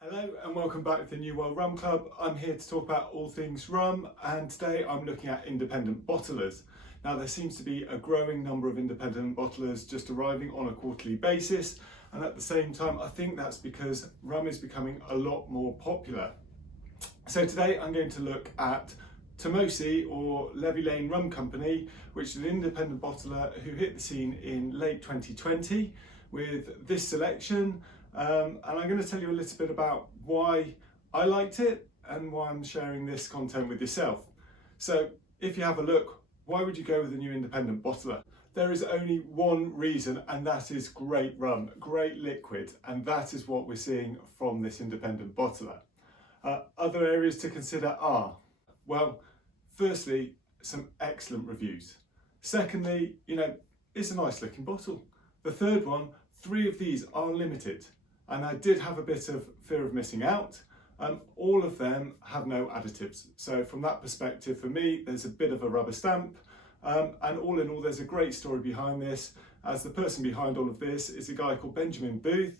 Hello and welcome back to the New World Rum Club. I'm here to talk about all things rum, and today I'm looking at independent bottlers. Now there seems to be a growing number of independent bottlers just arriving on a quarterly basis, and at the same time I think that's because rum is becoming a lot more popular. So today I'm going to look at Tamosi or Levy Rum Company, which is an independent bottler who hit the scene in late 2020 with this selection. And I'm going to tell you a little bit about why I liked it and why I'm sharing this content with yourself. So if you have a look, why would you go with a new independent bottler? There is only one reason, and that is great rum, great liquid, and that is what we're seeing from this independent bottler. Other areas to consider are, well, firstly, some excellent reviews. Secondly, it's a nice looking bottle. The third one, 3 of these are limited. And I did have a bit of fear of missing out. All of them have no additives. So from that perspective, for me, there's a bit of a rubber stamp. And all in all, there's a great story behind this, as the person behind all of this is a guy called Benjamin Boothe.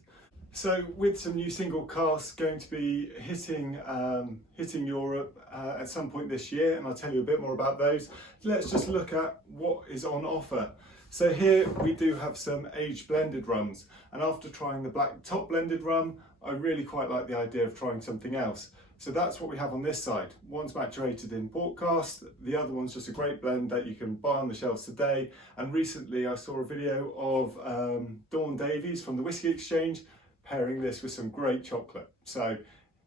So with some new single casks going to be hitting Europe at some point this year, and I'll tell you a bit more about those, let's just look at what is on offer. So here we do have some aged blended rums, and after trying the black top blended rum, I really quite like the idea of trying something else. So that's what we have on this side. One's maturated in port cask, the other one's just a great blend that you can buy on the shelves today. And recently I saw a video of Dawn Davies from the Whisky Exchange pairing this with some great chocolate. So,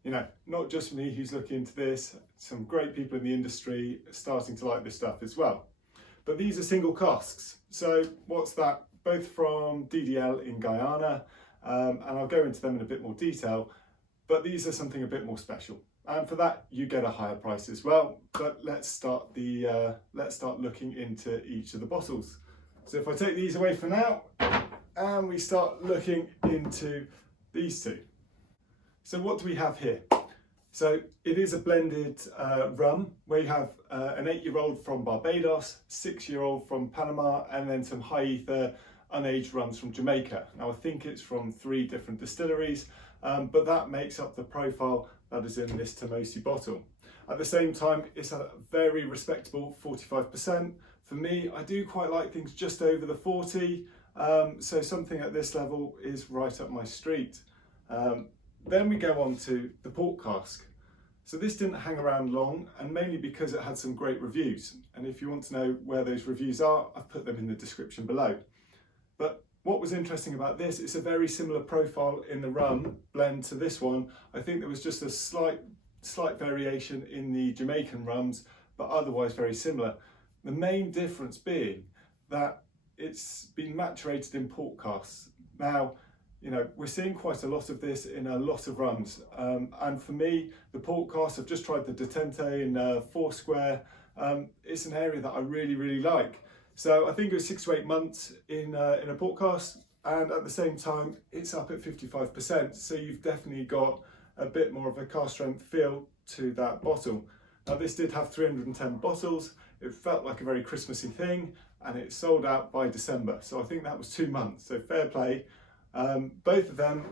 not just me who's looking into this, some great people in the industry starting to like this stuff as well. But these are single casks. So what's that? Both from DDL in Guyana, and I'll go into them in a bit more detail, but these are something a bit more special. And for that, you get a higher price as well. But let's start looking into each of the bottles. So if I take these away for now, and we start looking into these two. So what do we have here? So it is a blended rum where you have an 8-year-old from Barbados, 6-year-old from Panama, and then some high ether unaged rums from Jamaica. Now I think it's from 3 different distilleries, but that makes up the profile that is in this Tamosi bottle. At the same time, it's a very respectable 45%. For me, I do quite like things just over the 40, so something at this level is right up my street. Then we go on to the port cask. So this didn't hang around long, and mainly because it had some great reviews. And if you want to know where those reviews are, I've put them in the description below. But what was interesting about this, it's a very similar profile in the rum blend to this one. I think there was just a slight variation in the Jamaican rums, but otherwise very similar. The main difference being that it's been maturated in port casks. Now, we're seeing quite a lot of this in a lot of rums. And for me, the port cask, I've just tried the Detente in Foursquare. It's an area that I really, really like. So I think it was 6 to 8 months in a port cask, and at the same time, it's up at 55%. So you've definitely got a bit more of a cask strength feel to that bottle. Now this did have 310 bottles. It felt like a very Christmassy thing, and it sold out by December. So I think that was 2 months, so fair play. Both of them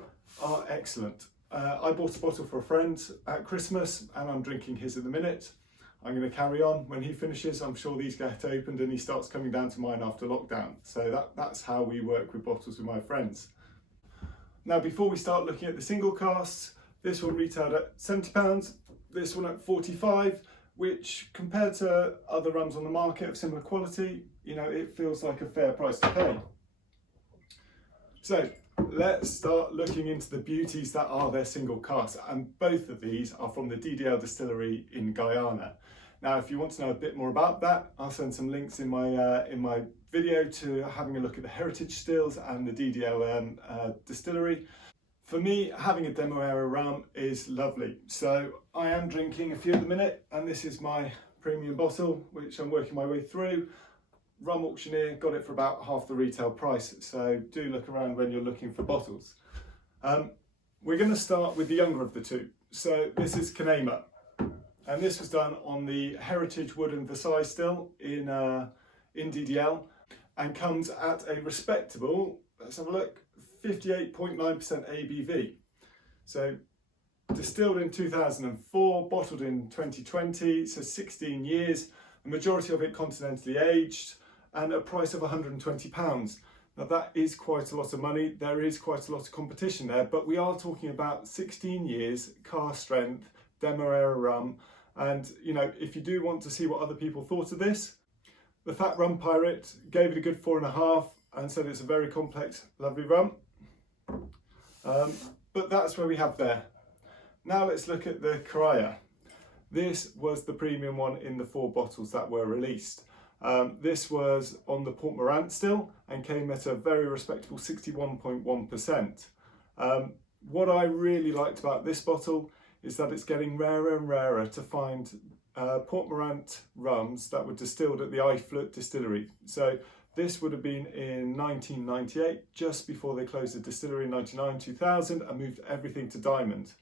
are excellent. I bought a bottle for a friend at Christmas, and I'm drinking his at the minute. I'm going to carry on. When he finishes, I'm sure these get opened and he starts coming down to mine after lockdown. So that's how we work with bottles with my friends. Now, before we start looking at the single casks, this one retailed at £70, this one at £45, which compared to other rums on the market of similar quality, it feels like a fair price to pay. So let's start looking into the beauties that are their single casks, and both of these are from the DDL distillery in Guyana. Now, if you want to know a bit more about that, I'll send some links in my video to having a look at the heritage stills and the DDL distillery. For me, having a Demerara rum is lovely. So I am drinking a few at the minute, and this is my premium bottle, which I'm working my way through. Rum auctioneer got it for about half the retail price, so do look around when you're looking for bottles. We're going to start with the younger of the two. So this is Kinema, and this was done on the heritage wooden Versailles still in DDL, and comes at a respectable, let's have a look, 58.9% ABV. So Distilled in 2004, bottled in 2020, so 16 years, the majority of it continentally aged, and a price of £120. Now that is quite a lot of money, there is quite a lot of competition there, but we are talking about 16 years, cask strength, Demerara rum, and you know, if you do want to see what other people thought of this, the Fat Rum Pirate gave it a good 4.5 and said it's a very complex, lovely rum. But that's where we have there. Now let's look at the Karaya. This was the premium one in the 4 bottles that were released. This was on the Port Morant still and came at a very respectable 61.1%. What I really liked about this bottle is that it's getting rarer and rarer to find Port Morant rums that were distilled at the Iflut distillery. So this would have been in 1998, just before they closed the distillery in 99, 2000 and moved everything to Diamond.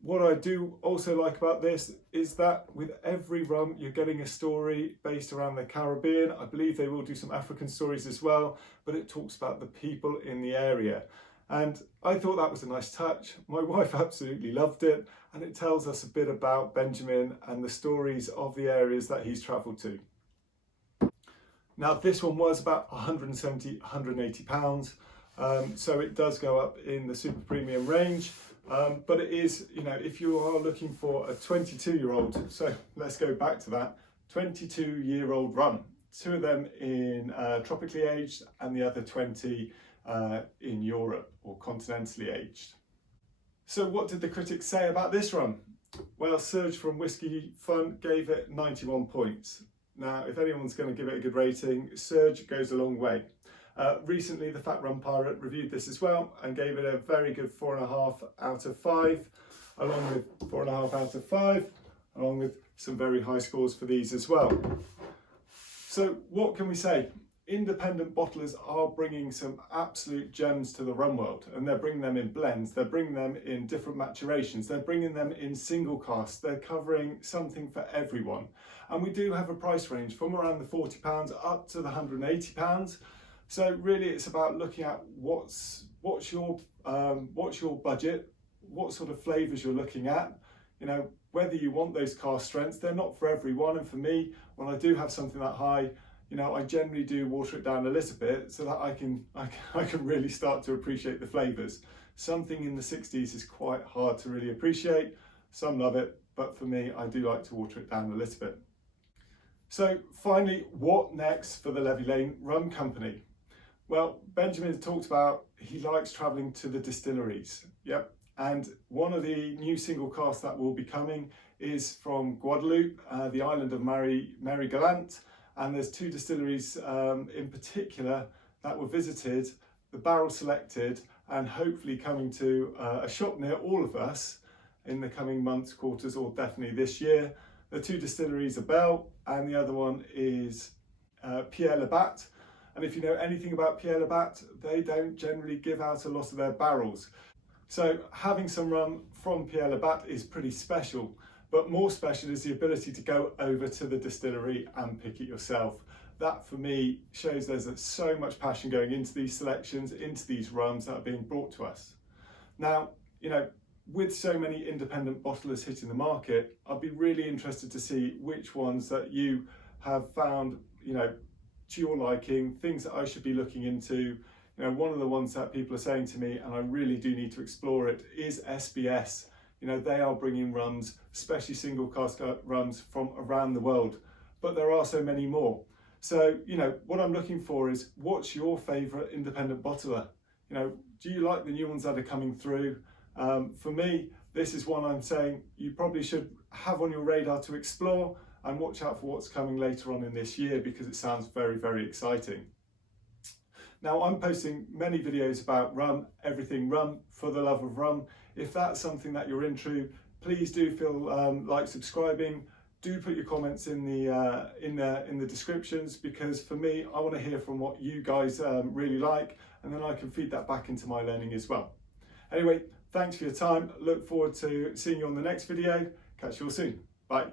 What I do also like about this is that with every rum you're getting a story based around the Caribbean. I believe they will do some African stories as well, but it talks about the people in the area. And I thought that was a nice touch. My wife absolutely loved it, and it tells us a bit about Benjamin and the stories of the areas that he's travelled to. Now this one was about £170, £180, so it does go up in the super premium range. But it is, you know, if you are looking for a 22-year-old, so let's go back to that, 22-year-old rum. 2 of them in tropically aged and the other 20 in Europe or continentally aged. So what did the critics say about this rum? Well, Serge from Whiskey Fun gave it 91 points. Now, if anyone's going to give it a good rating, Serge goes a long way. Recently, the Fat Rum Pirate reviewed this as well and gave it a very good 4.5 out of 5, along with 4.5 out of 5, along with some very high scores for these as well. So what can we say? Independent bottlers are bringing some absolute gems to the rum world, and they're bringing them in blends, they're bringing them in different maturations, they're bringing them in single casks, they're covering something for everyone. And we do have a price range from around the £40 up to the £180. So really it's about looking at what's your budget, what sort of flavours you're looking at, you know, whether you want those cask strengths. They're not for everyone, and for me, when I do have something that high, you know, I generally do water it down a little bit so that I can really start to appreciate the flavours. Something in the 60s is quite hard to really appreciate. Some love it, but for me, I do like to water it down a little bit. So finally, what next for the Levy Lane Rum Company? Well, Benjamin talked about he likes travelling to the distilleries. Yep. And one of the new single casks that will be coming is from Guadeloupe, the island of Marie-Galante. And there's 2 distilleries in particular that were visited, the barrel selected, and hopefully coming to a shop near all of us in the coming months, quarters, or definitely this year. The 2 distilleries are Bell, and the other one is Pierre Labatt. And if you know anything about Pierre Labatt, they don't generally give out a lot of their barrels. So having some rum from Pierre Labatt is pretty special, but more special is the ability to go over to the distillery and pick it yourself. That for me shows there's so much passion going into these selections, into these rums that are being brought to us. Now, you know, with so many independent bottlers hitting the market, I'd be really interested to see which ones that you have found, you know, to your liking, things that I should be looking into. You know, one of the ones that people are saying to me, and I really do need to explore it, is SBS. You know, they are bringing rums, especially single cask rums, from around the world, but there are so many more. So, you know, what I'm looking for is, what's your favourite independent bottler? You know, do you like the new ones that are coming through? For me, this is one I'm saying you probably should have on your radar to explore, and watch out for what's coming later on in this year, because it sounds very, very exciting. Now, I'm posting many videos about rum, everything rum, for the love of rum. If that's something that you're into, please do feel like subscribing. Do put your comments in the descriptions, because for me, I want to hear from what you guys really like, and then I can feed that back into my learning as well. Anyway, thanks for your time. Look forward to seeing you on the next video. Catch you all soon. Bye.